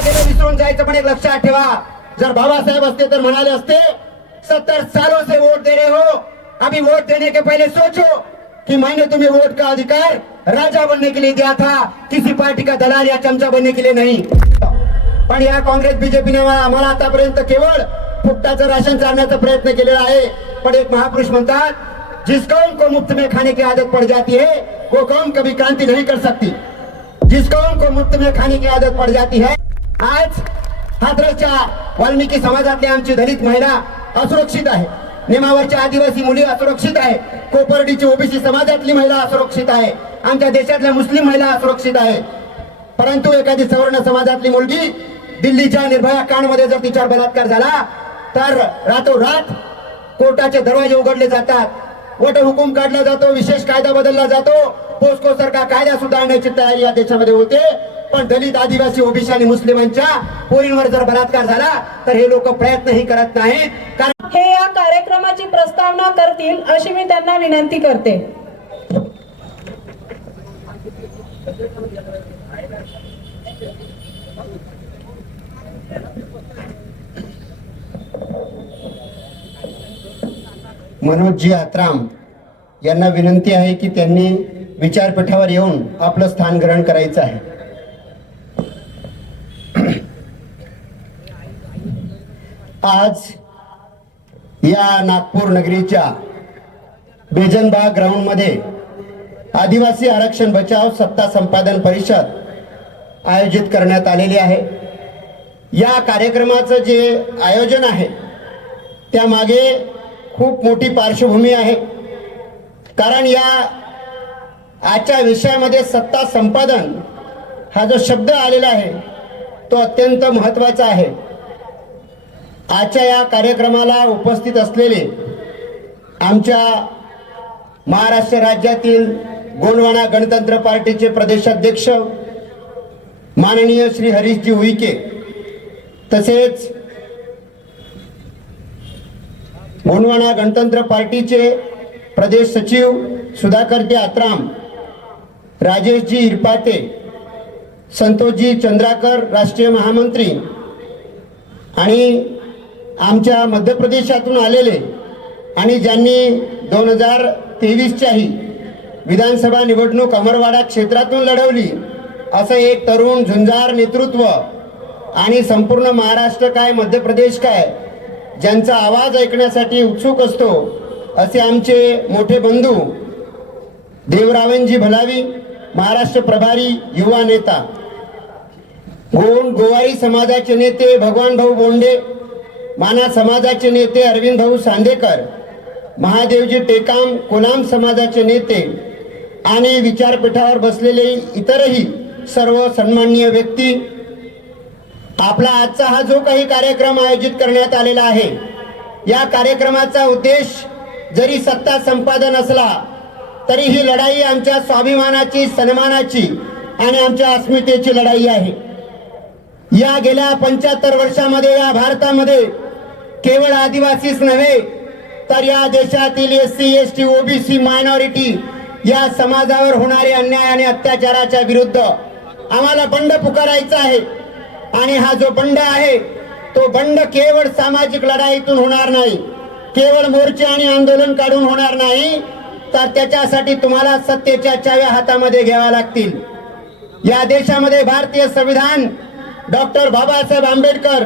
गेलं विसरून जायचं, पण एक लक्षात ठेवा, जर बाबासाहेब असते तर म्हणाले असते 70 सालों से वोट दे रहे हो, अभी वोट देने के पहले सोचो कि मैंने तुम्हें वोट का अधिकार राजा बनने के लिए दिया था, किसी पार्टी का दलाल या चमचा बनने के लिए नहीं। पण या काँग्रेस बीजेपीने आम्हाला आतापर्यंत केवळ फुकटाचं राशन चालण्याचा प्रयत्न केलेला आहे। पण एक महापुरुष म्हणतात, जिस कौम को मुफ्त में खाने की आदत पड़ जाती है वो कौम कभी क्रांति नहीं कर सकती। जिस कौम को मुफ्त में खाने की आदत पड़ जाती है, आज हाथरसच्या वाल्मिकी समाजातली आमची दलित महिला असुरक्षित आहे, नेमावरच्या आदिवासी मुली असुरक्षित आहे, कोपर्डीची ओबीसी समाजातली महिला असुरक्षित आहे, आमच्या देशातल्या मुस्लिम महिला असुरक्षित आहे। परंतु एखादी सवर्ण समाजातली मुलगी दिल्लीच्या निर्भया कांडमध्ये जर तिच्यावर बलात्कार झाला तर रातोरात कोर्टाचे दरवाजे उघडले जातात, वटहुकूम काढला जातो, विशेष कायदा बदलला जातो, पोस्को सारखा कायदा सुधारण्याची तयारी या देशामध्ये होते। पण दलित आदिवासी ओबीसी आणि मुस्लिमांच्या पोरींवर जर बलात्कार झाला तर हे लोक प्रयत्नही करत नाहीत, कारण हे या कार्यक्रमाची प्रस्तावना करतील अशी मी त्यांना विनंती करते। मनोजजी आत्राम यांना विनंती आहे की त्यांनी विचारपीठावर येऊन आपलं स्थान ग्रहण करायचं आहे। आज या नागपूर नगरीच्या बेजनबाग ग्राउंड मध्ये आदिवासी आरक्षण बचाव सत्ता संपादन परिषद आयोजित करण्यात आलेली आहे। या कार्यक्रमाचं जे आयोजन आहे त्यामागे खूप मोठी पार्श्वभूमी आहे, कारण या आजच्या विषयामध्ये सत्ता संपादन हा जो शब्द आलेला आहे तो अत्यंत महत्त्वाचा आहे। आजच्या या कार्यक्रमाला उपस्थित असलेले आमच्या महाराष्ट्र राज्यातील गोंडवाना गणतंत्र पार्टीचे प्रदेशाध्यक्ष माननीय श्री हरीशजी उईके, तसेच गोंडवाना गणतंत्र पार्टीचे प्रदेश सचिव सुधाकरजी आत्राम, राजेशजी इरपाते, संतोषजी चंद्राकर राष्ट्रीय महामंत्री आणि आमच्या मध्य प्रदेशातून आलेले आणि ज्यांनी 2023च्याही विधानसभा निवडणूक अमरवाडा क्षेत्रातून लढवली असं एक तरुण झुंजार नेतृत्व आणि संपूर्ण महाराष्ट्र काय मध्य प्रदेश काय ज्यांचा आवाज ऐकण्यासाठी उत्सुक असतो असे आमचे मोठे बंधू देवरावनजी भलावी, महाराष्ट्र प्रभारी युवा नेता, गोवारी समाजाचे नेते भगवान भाऊ बोंडे, माना समाजाचे नेते अरविंद भाऊ सांदेकर, महादेवजी टेकाम कोलाम समाजाचे नेते आणि विचारपीठावर बसलेले इतरही सर्व सन्माननीय व्यक्ती, आपला आजचा हा जो काही कार्यक्रम आयोजित करण्यात आलेला आहे या कार्यक्रमाचा उद्देश जरी सत्ता संपादन असला तरी ही लढाई आमच्या स्वाभिमानाची, सन्मानाची आणि आमच्या अस्मितेची लढाई आहे। या गेल्या 75 वर्षामध्ये या भारतामध्ये केवळ आदिवासीच नव्हे तर या देशातील एससी, एसटी, ओबीसी, मायनॉरिटी या समाजावर होणारे अन्याय आणि अत्याचाराच्या विरुद्ध आम्हाला बंड पुकारायचा आहे। आणि हा जो बंड आहे तो बंड केवळ सामाजिक लढाईतून होणार नाही, केवळ मोर्चे आणि आंदोलन काढून होणार नाही, तर त्याच्यासाठी तुम्हाला सत्तेच्या चाव्या हातामध्ये घ्याव्या लागतील। या देशामध्ये भारतीय संविधान डॉक्टर बाबासाहेब आंबेडकर,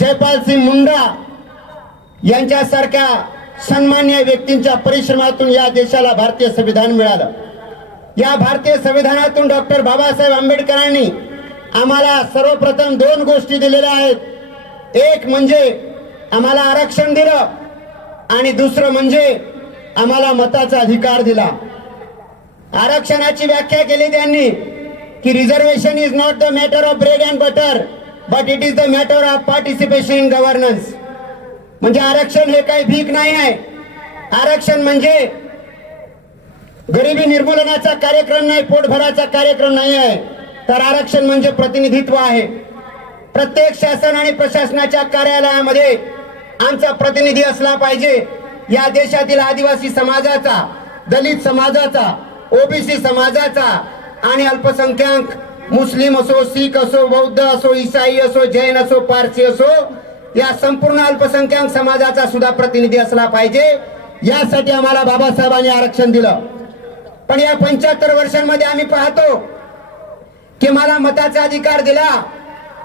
जयपाल सिंह मुंडा यांच्यासारख्या सन्मान्य व्यक्तींच्या परिश्रमातून या देशाला भारतीय संविधान मिळालं। या भारतीय संविधानातून डॉक्टर बाबासाहेब आंबेडकरांनी आम्हाला सर्वप्रथम 2 गोष्टी दिलेल्या आहेत। एक म्हणजे आम्हाला आरक्षण दिलं आणि दुसरं म्हणजे आम्हाला मताचा अधिकार दिला। आरक्षणाची व्याख्या केली त्यांनी की reservation is not the matter of bread and butter but it is the matter of participation in governance. म्हणजे आरक्षण हे काही भीक नाही आहे, आरक्षण म्हणजे गरिबी निर्मूलनाचा कार्यक्रम नाही, पोटभराचा कार्यक्रम नाही आहे, तर आरक्षण म्हणजे प्रतिनिधित्व आहे। प्रत्येक शासन आणि प्रशासनाच्या कार्यालयामध्ये आमचा प्रतिनिधी असला पाहिजे। या देशातील आदिवासी समाजाचा, दलित समाजाचा, ओबीसी समाजाचा आणि अल्पसंख्याक मुस्लिम असो, शीख असो, बौद्ध असो, ईसाई असो, जैन असो, पारसी असो, या संपूर्ण अल्पसंख्याक समाजाचा सुद्धा प्रतिनिधी असला पाहिजे, यासाठी आम्हाला बाबासाहेबांनी आरक्षण दिलं. पण या 75 वर्षांमध्ये आम्ही पाहतो की मला मताचा अधिकार दिला,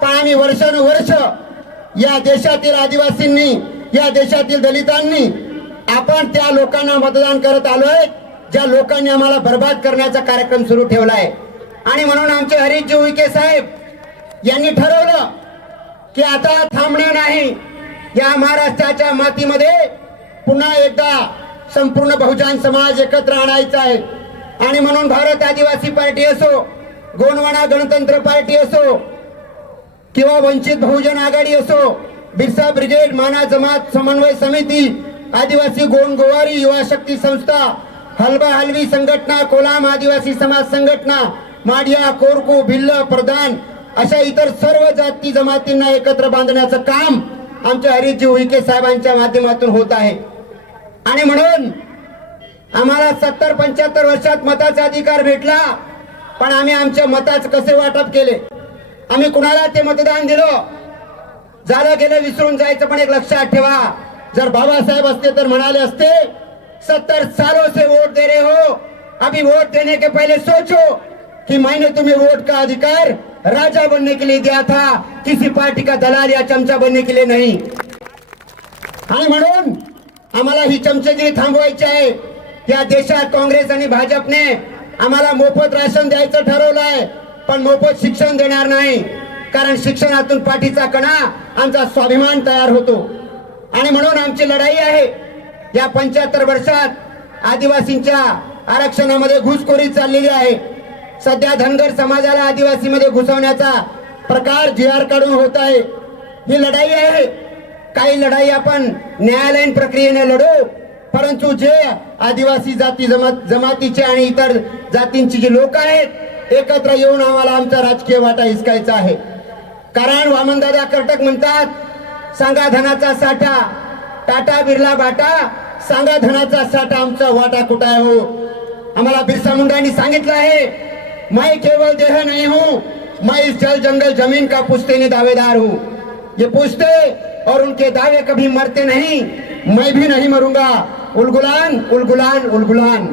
पण आम्ही वर्षानुवर्ष या देशातील आदिवासींनी, या देशातील दलितांनी आपण त्या लोकांना मतदान करत आलोय ज्या लोकांनी आम्हाला बर्बाद करण्याचा कार्यक्रम सुरू ठेवलाय. आणि म्हणून आमचे हरीशजी उईके साहेब यांनी ठरवलं की आता थांबणं नाही. या महाराष्ट्राच्या मातीमध्ये पुन्हा एकदा संपूर्ण बहुजन समाज एकत्र आणायचा आहे. आणि म्हणून भारत आदिवासी पार्टी असो, गोंडवाना गणतंत्र पार्टी असो, किंवा वंचित बहुजन आघाडी असो, बिरसा ब्रिगेड, माना जमात समन्वय समिती, आदिवासी गोंड गोवारी युवा शक्ती संस्था, हलबा हलवी संघटना, कोलाम आदिवासी समाज संघटना, माडिया, कोरकू, भिल्ल, प्रधान अशा इतर सर्व जाती जमातींना एकत्र बांधण्याचं काम आमच्या हरीशजी उईके साहेबांच्या माध्यमातून होत आहे. आणि म्हणून आम्हाला 70-75 वर्षात मताचा अधिकार भेटला, पण आम्ही आमच्या मताचं कसे वाटप केले, आम्ही कुणाला ते मतदान दिलं, झालं गेलं विसरून जायचं. पण एक लक्षात ठेवा, जर बाबासाहेब असते तर म्हणाले असते 70 सालों से वोट दे रहे हो, अभी वोट देने के पहले सोचो कि मैंने तुम्हें वोट का अधिकार राजा बनने के लिए दिया था, किसी पार्टी का दलाल या चमचा बनने के लिए नहीं. आणि म्हणून आम्हाला ही चमचगिरी थांबवायची आहे. या देशात काँग्रेस आणि भाजपने आम्हाला मोफत राशन द्यायचं ठरवलंय, पण मोफत शिक्षण देणार नाही. कारण शिक्षणातून पाठीचा कणा आमचा स्वाभिमान तयार होतो. आणि म्हणून आमची लढाई आहे. या 75 वर्षात आदिवासींच्या आरक्षणामध्ये घुसखोरी चाललेली आहे. सध्या धनगर समाजाला आदिवासीमध्ये घुसवण्याचा प्रकार GR काढून होत आहे. ही लढाई आहे. काही लढाई आपण न्यायालयीन प्रक्रियेने लढू, परंतु जे आदिवासी जाती जमातीचे आणि इतर जातींची जी लोक आहेत एकत्र येऊन आम्हाला आमचा राजकीय वाटा हिसकायचा आहे. कारण वामनदादा कर्टक म्हणतात, सांगा धनाचा साठा, टाटा बिर्ला बाटा, सांगा धनाचा साठा, आमचा वाटा कुठं आहे हो. आम्हाला बिरसा मुंडांनी सांगितलं आहे, मैं केवल देह नहीं हूं, मैं इस जल जंगल जमीन का पुश्तैनी दावेदार हूं. ये पुश्ते और उनके दावे कभी मरते नहीं, मैं भी नहीं मरूंगा. उलगुलान उलगुलान उलगुलान.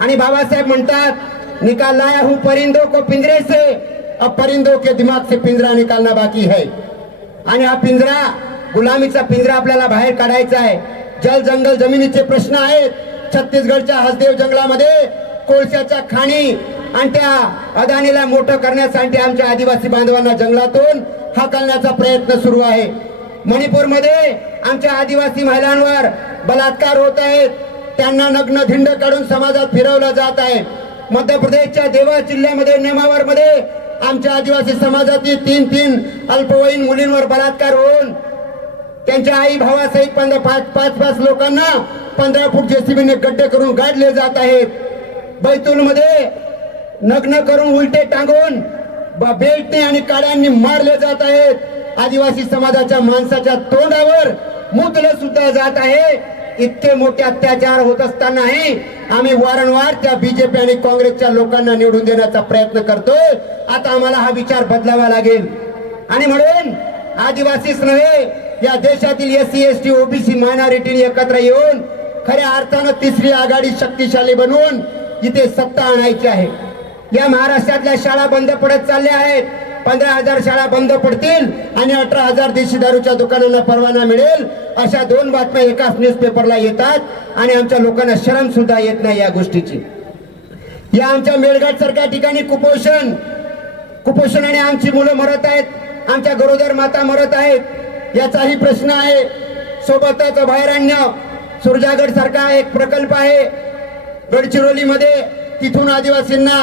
आणि बाबासाहेब म्हणतात, निकाल लाया हूं परिंदों को पिंजरे से, अब परिंदों के दिमाग से पिंजरा निकालना बाकी है. आणि हा पिंजरा, गुलामीचा पिंजरा आपल्याला बाहेर काढायचा आहे. जल जंगल जमिनीचे प्रश्न आहेत. छत्तीसगडच्या हसदेव जंगलामध्ये कोळशाच्या खाणी आणि त्या अदानीला मोठं करण्यासाठी आमच्या आदिवासी बांधवांना जंगलातून हाकलण्याचा प्रयत्न सुरू आहे. मणिपूरमध्ये आमच्या आदिवासी महिलांवर बलात्कार होत आहेत, त्यांना नग्न धिंड काढून समाजात फिरवलं जात आहे. मध्य प्रदेशच्या देवास जिल्ह्यामध्ये नेमावर मध्ये आमच्या आदिवासी समाजातील 3 अल्पवयीन मुलींवर बलात्कार होऊन त्यांच्या आई भावासहित 5 लोकांना 15 फूट JCBने गड्डे करून गाडले जात आहेत. बैतूल मध्ये नग्न करून उलटे टांगून बेल्टने आणि काड्यांनी मारले जात आहेत. आदिवासी समाजाच्या माणसाच्या तोंडावर मुतलं सुद्धा जात आहे. इतके मोठे अत्याचार होत असतानाही आम्ही वारंवार त्या BJP आणि काँग्रेसच्या लोकांना निवडून देण्याचा प्रयत्न करतोय. आता आम्हाला हा विचार बदलावा लागेल. आणि म्हणून आदिवासीच नव्हे, या देशातील SC ST OBC मायनॉरिटी एकत्र येऊन खऱ्या अर्थानं तिसरी आघाडी शक्तिशाली बनवून इथे सत्ता आणायची आहे. या महाराष्ट्रातल्या शाळा बंद पडत चालल्या आहेत. 15,000 शाळा बंद पडतील आणि 18,000 देशी दारूच्या दुकानांना परवाना मिळेल, अशा 2 बातम्या एकाच न्यूजपेपरला येतात आणि आमच्या लोकांना शरम सुद्धा येत नाही या गोष्टीची. या आमच्या मेळघाट सारख्या ठिकाणी कुपोषणाने आमची मुलं मरत आहेत, आमच्या गरोदर माता मरत आहेत, याचाही प्रश्न आहे. सोबतच अभयारण्य सुरजागड सारखा एक प्रकल्प आहे गडचिरोलीमध्ये, तिथून आदिवासींना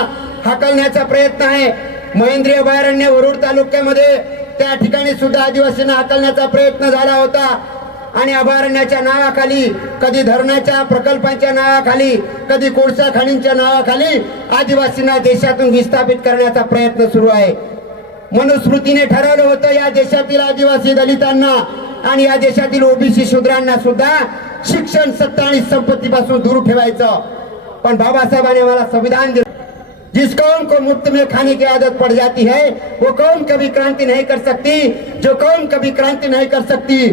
हाकलण्याचा प्रयत्न आहे. महेंद्री अभयारण्य वरुड तालुक्यामध्ये त्या ठिकाणी सुद्धा आदिवासींना हाकलण्याचा प्रयत्न झाला होता. आणि अभयारण्याच्या नावाखाली, कधी धरणाच्या प्रकल्पांच्या नावाखाली, कधी कोळसा खाणींच्या नावाखाली आदिवासींना देशातून विस्थापित करण्याचा प्रयत्न सुरू आहे. मनुस्मृतीने ठरवलं होतं या देशातील आदिवासी दलितांना आणि या देशातील OBC शूद्रांना सुद्धा शिक्षण, सत्ता आणि संपत्तीपासून दूर ठेवायचं. पण बाबासाहेबांनी आम्हाला संविधान दिलं. जिस कौम को मुफ्त में खाने की आदत पड़ जाती है वो कौम कभी क्रांति नहीं कर सकती। जो कौम कभी क्रांति नहीं कर सकती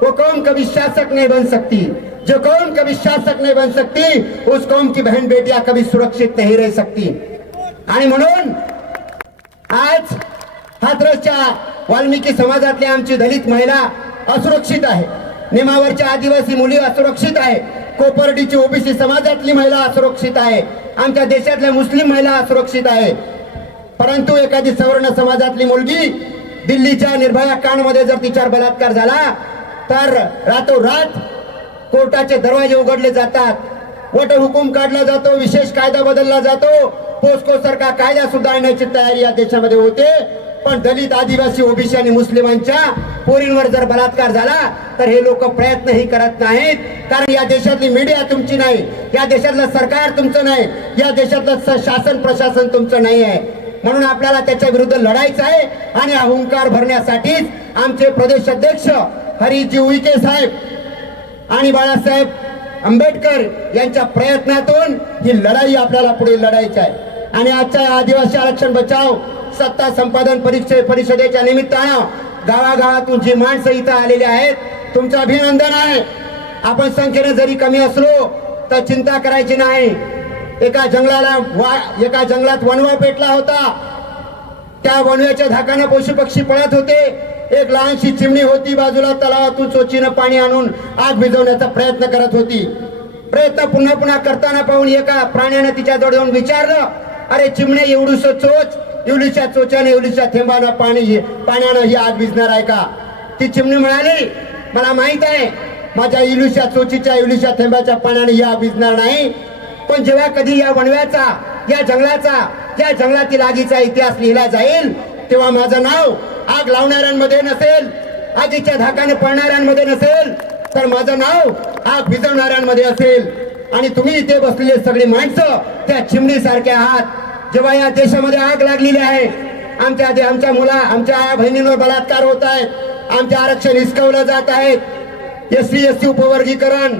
वो कौम कभी शासक नहीं बन सकती। जो कौम कभी शासक नहीं बन सकती उस कौम की बहन बेटियां कभी सुरक्षित नहीं रह सकती। आणि म्हणून आज हाथरसच्या वाल्मिकी समाजातली आमची दलित महिला असुरक्षित आहे, निमावरच्या आदिवासी मुली असुरक्षित आहे, कोपर्डीची ओबीसी समाजातली महिला असुरक्षित आहे, आमच्या देशातल्या मुस्लिम महिला असुरक्षित आहे। परंतु एखादी सवर्ण समाजातली मुलगी दिल्लीच्या निर्भया कांडमध्ये जर तिच्यावर बलात्कार झाला तर रातोरात कोर्टाचे दरवाजे उघडले जातात, वटहुकूम काढला जातो, विशेष कायदा बदलला जातो, पोस्को सारखा कायदा सुधारण्याची तयारी या देशामध्ये होते। पण दलित आदिवासी ओबीसी आणि मुस्लिमांच्या पोरींवर जर बलात्कार झाला तर हे लोक प्रयत्नही करत नाहीत, कारण या देशातली मीडिया तुमची नाही, या देशातलं सरकार तुमचं नाही, या देशातलं शासन प्रशासन तुमचं नाही आहे। म्हणून आपल्याला त्याच्या विरुद्ध लढायचं आहे आणि अहंकार भरण्यासाठीच आमचे प्रदेश अध्यक्ष हरीजी उईके साहेब आणि बाळासाहेब आंबेडकर यांच्या प्रयत्नातून ही लढाई आपल्याला पुढे लढायची आहे। आणि आजच्या आदिवासी आरक्षण बचाव सत्ता संपादन परिषदेच्या निमित्तानं गावागावातून जी माणसं इथं आलेली आहेत तुमचं अभिनंदन आहे। आपण संख्येने जरी कमी असलो तर चिंता करायची नाही। एका जंगलात वणवा पेटला होता, त्या वणव्याच्या धाकानं पशु पक्षी पळत होते, एक लहानशी चिमणी होती बाजूला तलावातून चोचीनं पाणी आणून आग विझवण्याचा प्रयत्न करत होती। प्रयत्न पुन्हा पुन्हा करताना पाहून एका प्राण्याने तिच्या जवळ येऊन विचारलं, अरे चिमणे एवढूसं चोच, एवढीच्या चोच्याने एवढीच्या थेंबानं पाण्यानं ही आग विझणार आहे का? ती चिमणी म्हणाली, मला माहित आहे माझ्या इलूच्या चोचीच्या एवढीच्या थेंबाच्या पाण्याने ही आग विझणार नाही, पण जेव्हा कधी या वणव्याचा या जंगलातील आगीचा इतिहास लिहिला जाईल तेव्हा माझं नाव आग लावणाऱ्यांमध्ये नसेल, आगीच्या धाकाने पळणाऱ्यांमध्ये नसेल, तर माझं नाव आग विझवणाऱ्यांमध्ये असेल। आणि तुम्ही इथे बसलेले सगळी माणसं त्या चिमणीसारखे आहात। जेव्हा या देशामध्ये आग लागलेली आहे, आमच्या आया बहिणींवर बलात्कार होत आहेत, आमचे आरक्षण हिसकावलं जात आहेत, एससी एसटी उपवर्गीकरण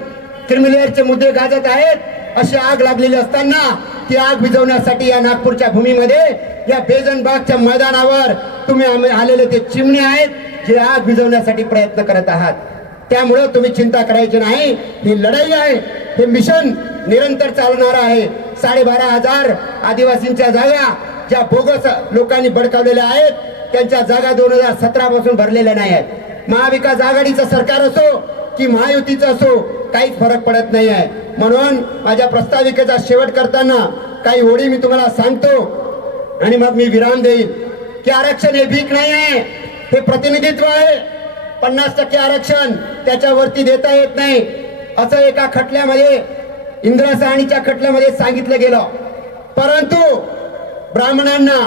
क्रिमिनलचे मुद्दे गाजत आहेत, अशी आग लागलेली असताना ती आग विझवण्यासाठी या नागपूरच्या भूमीमध्ये या बेजनबागच्या मैदानावर तुम्ही आलेले ते चिमणे आहेत जे आग विझवण्यासाठी प्रयत्न करत आहात। त्यामुळे तुम्ही चिंता करायची नाही, ही लढाई आहे, हे मिशन निरंतर चालणार आहे। 12,500 आदिवासींच्या जागा ज्या बोगस लोकांनी बळकावलेल्या आहेत त्यांच्या जागा 2017 पासून भरलेल्या नाही आहेत। महाविकास आघाडीचं सरकार असो की महायुतीचं असो काहीच फरक पडत नाही आहे। म्हणून माझ्या प्रस्ताविकेचा शेवट करताना काही ओळी मी तुम्हाला सांगतो आणि मग मी विराम देईल की आरक्षण हे भीक नाही आहे, हे प्रतिनिधित्व आहे। 50% आरक्षण त्याच्यावरती देता येत नाही असं एका खटल्यामध्ये इंद्रासाणीच्या खटल्यामध्ये सांगितलं गेलं, परंतु ब्राह्मणांना,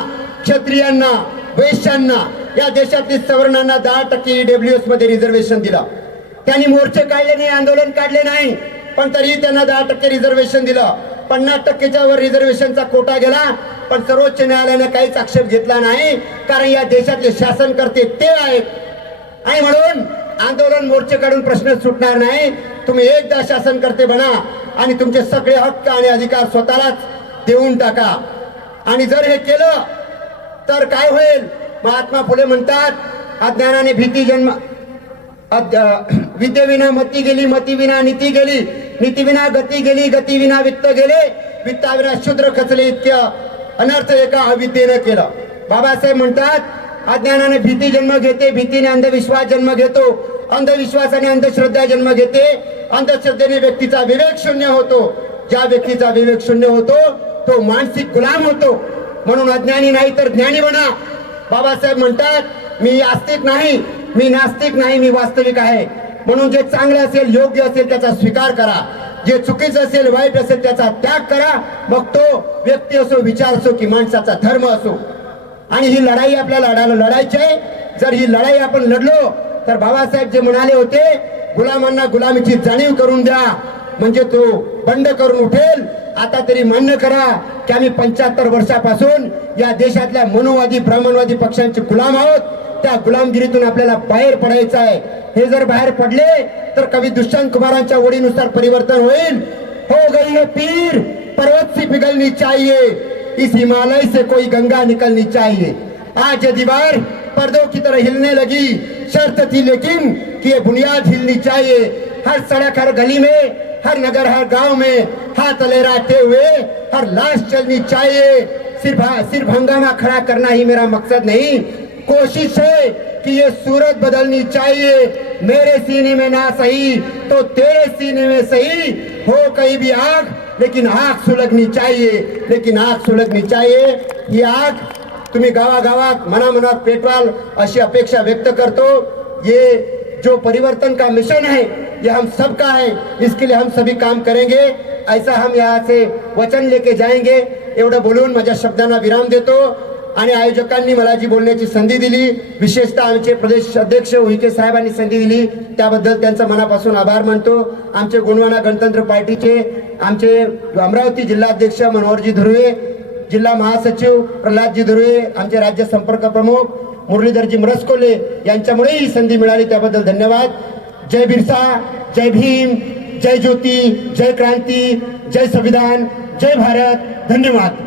क्षत्रियांना, वैश्यांना, या देशातील सवर्णांना 10% EWS मध्ये रिझर्वेशन दिलं। त्यांनी मोर्चे काढले नाही, आंदोलन काढले नाही, पण तरीही त्यांना 10% रिझर्वेशन दिलं। 50%च्या वर रिझर्वेशनचा कोटा गेला, पण सर्वोच्च न्यायालयाने काहीच आक्षेप घेतला नाही, कारण या देशातले शासनकर्ते ते आहेत। आणि म्हणून आंदोलन मोर्चे काढून प्रश्न सुटणार नाही। तुम्ही एकदा शासनकर्ते बना आणि तुमचे सगळे हक्क आणि अधिकार स्वतःलाच देऊन टाका। आणि जर हे केलं तर काय होईल? महात्मा फुले म्हणतात, अज्ञानाने भीती जन्म, विद्येविना मती गेली, मतीविना नीती गेली, नीतीविना गती गेली, गतीविना वित्त गेले, वित्ताविना शूद्र खचले, इतके अनर्थ एका अविद्येनं केलं। बाबासाहेब म्हणतात, अज्ञानाने भीती जन्म घेते, भीतीने अंधविश्वास जन्म घेतो, अंधविश्वासाने अंधश्रद्धा जन्म घेते, अंधश्रद्धेने व्यक्तीचा विवेक शून्य होतो, ज्या व्यक्तीचा विवेक शून्य होतो तो मानसिक गुलाम होतो। म्हणून अज्ञानी नाही तर ज्ञानी बना। बाबासाहेब म्हणतात, मी आस्तिक नाही, मी नास्तिक नाही, मी वास्तविक आहे। म्हणून जे चांगले असेल, योग्य असेल त्याचा स्वीकार करा, जे चुकीचं असेल, वाईट असेल त्याचा त्याग करा, मग तो व्यक्ती असो, विचार असो की माणसाचा धर्म असो। आणि ही लढाई आपल्याला लढायची आहे। जर ही लढाई आपण लढलो तर बाबासाहेब जे म्हणाले होते, गुलामांना गुलामीची जाणीव करून द्या, म्हणजे तो बंड करून उठेल। आता तरी मान्य करा की आम्ही 75 वर्षापासून या देशातल्या मनोवादी ब्राह्मणवादी पक्षांचे गुलाम आहोत। त्या गुलामगिरीतून आपल्याला बाहेर पडायचं आहे। हे जर बाहेर पडले तर कवी दुष्यंत कुमारांच्या ओळीनुसार परिवर्तन होईल। हो गई है पीर पर्वत से पिघलनी चाहिए, इस हिमालय से कोई गंगा निकलनी चाहिए। आज ये दीवार पर्दों की तरह हिलने लगी, शर्त थी लेकिन कि ये बुनियाद हिलनी चाहिए। हर सड़क, हर गली में, हर नगर, हर गांव में हाथ लहराते हुए हर लाश चलनी चाहिए। सिर्फ हंगामा खड़ा करना ही मेरा मकसद नहीं, कोशिश है कि ये सूरत बदलनी चाहिए। मेरे सीने में ना सही तो तेरे सीने में सही हो कहीं भी आग, लेकिन आग सुलगनी चाहिए, लेकिन आग सुलगनी चाहिए। ही आग तुम्ही गावागावात मनामनात पेटवाल अशी अपेक्षा व्यक्त करतो। ये जो परिवर्तन का मिशन है ये हम सबका है, इसके लिए हम सभी काम करेंगे, ऐसा हम यहाँ से वचन लेके जाएंगे। एवढं बोलून माझ्या शब्दांना विराम देतो आणि आयोजकांनी मला जी बोलण्याची संधी दिली, विशेषतः आमचे प्रदेश अध्यक्ष उईके साहेबांनी संधी दिली, त्याबद्दल त्यांचा मनापासून आभार मानतो। आमचे गुणवाना गणतंत्र पार्टीचे आमचे अमरावती जिल्हाध्यक्ष मनोहरजी धुर्वे, जिल्हा महासचिव प्रल्हादजी धुर्वे, आमचे राज्य संपर्क प्रमुख मुरलीधरजी मरसकोले यांच्यामुळे ही संधी मिळाली, त्याबद्दल धन्यवाद। जय बिरसा, जय भीम, जय ज्योती, जय क्रांती, जय संविधान, जय भारत, धन्यवाद।